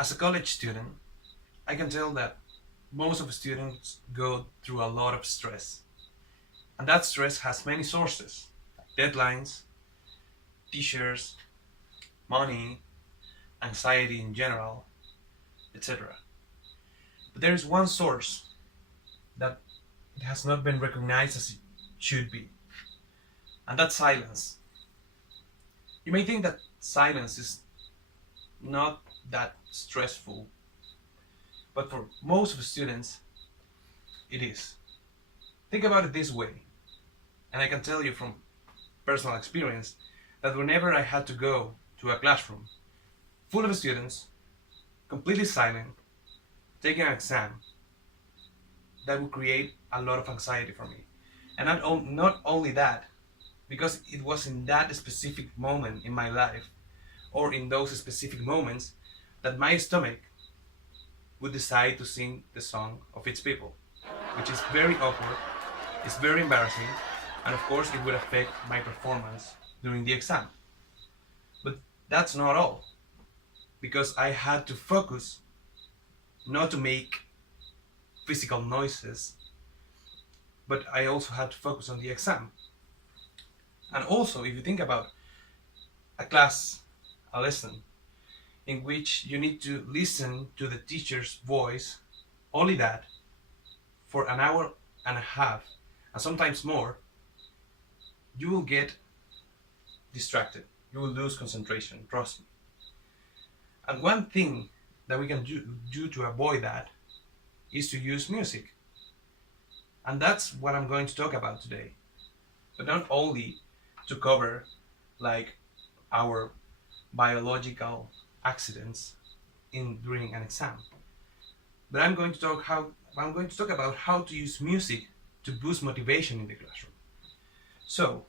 As a college student, I can tell that most of the students go through a lot of stress. And that stress has many sources: deadlines, teachers, money, anxiety in general, etc. But there is one source that it has not been recognized as it should be, and that's silence. You may think that silence is not that stressful, but for most of the students, it is. Think about it this way, and I can tell you from personal experience that whenever I had to go to a classroom full of students, completely silent, taking an exam, that would create a lot of anxiety for me. And not only that, because it was in that specific moment in my life, or in those specific moments, that my stomach would decide to sing the song of its people, which is very awkward, it's very embarrassing, and of course it would affect my performance during the exam. But that's not all, because I had to focus not to make physical noises, but I also had to focus on the exam. And also, if you think about a class, a lesson, in which you need to listen to the teacher's voice, only that, for an hour and a half, and sometimes more, you will get distracted. You will lose concentration, trust me. And one thing that we can do to avoid that is to use music. And that's what I'm going to talk about today. But not only to cover like our biological accidents during an exam, but I'm going to talk about how to use music to boost motivation in the classroom. So,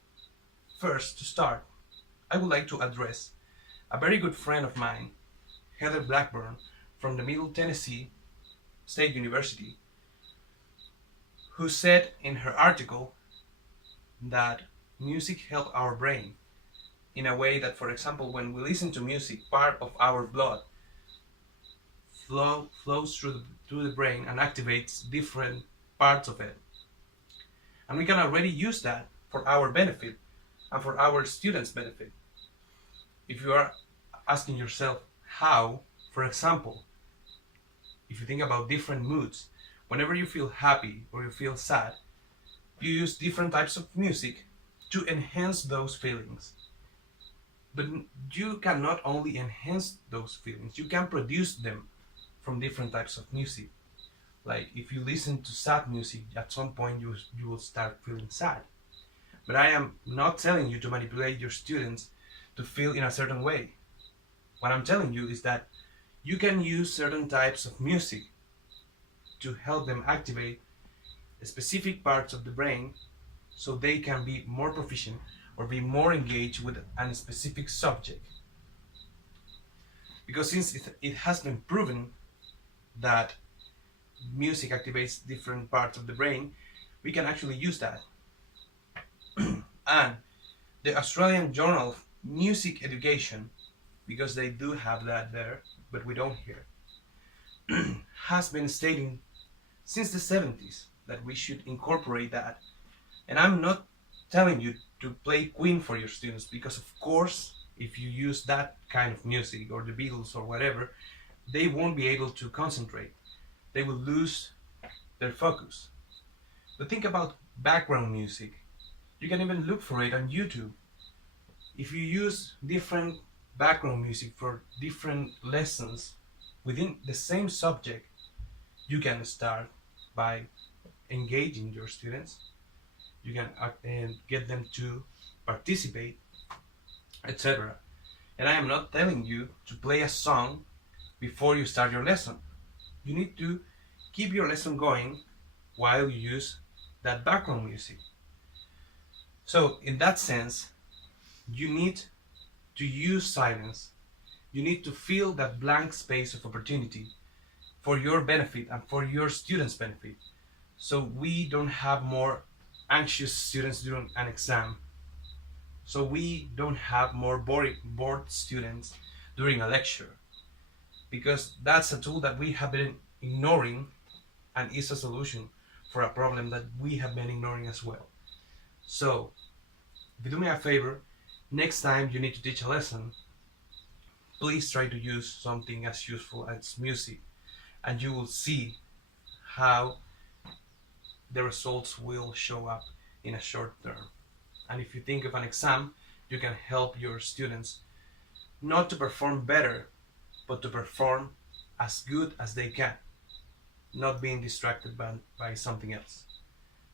first to start, I would like to address a very good friend of mine, Heather Blackburn, from the Middle Tennessee State University, who said in her article that music helps our brain in a way that, for example, when we listen to music, part of our blood flows through the brain and activates different parts of it. And we can already use that for our benefit and for our students' benefit. If you are asking yourself how, for example, if you think about different moods, whenever you feel happy or you feel sad, you use different types of music to enhance those feelings. But you can not only enhance those feelings, you can produce them from different types of music. Like if you listen to sad music, at some point you will start feeling sad. But I am not telling you to manipulate your students to feel in a certain way. What I'm telling you is that you can use certain types of music to help them activate specific parts of the brain so they can be more proficient or be more engaged with a specific subject. Because since it has been proven that music activates different parts of the brain, we can actually use that. And the Australian Journal of Music Education, because they do have that there, but we don't here, has been stating since the 70s that we should incorporate that. And I'm not telling you to play Queen for your students, because of course, if you use that kind of music or the Beatles or whatever, they won't be able to concentrate. They will lose their focus. But think about background music. You can even look for it on YouTube. If you use different background music for different lessons within the same subject, you can start by engaging your students. You can get them to participate, etc. And I am not telling you to play a song before you start your lesson. You need to keep your lesson going while you use that background music. So in that sense, you need to use silence. You need to fill that blank space of opportunity for your benefit and for your students' benefit, so we don't have more anxious students during an exam, so we don't have more bored students during a lecture. because that's a tool that we have been ignoring and is a solution for a problem that we have been ignoring as well. So, if you do me a favor, next time you need to teach a lesson, please try to use something as useful as music, and you will see how the results will show up in a short term. And if you think of an exam, you can help your students not to perform better, but to perform as good as they can, not being distracted by something else.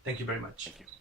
Thank you very much. Thank you.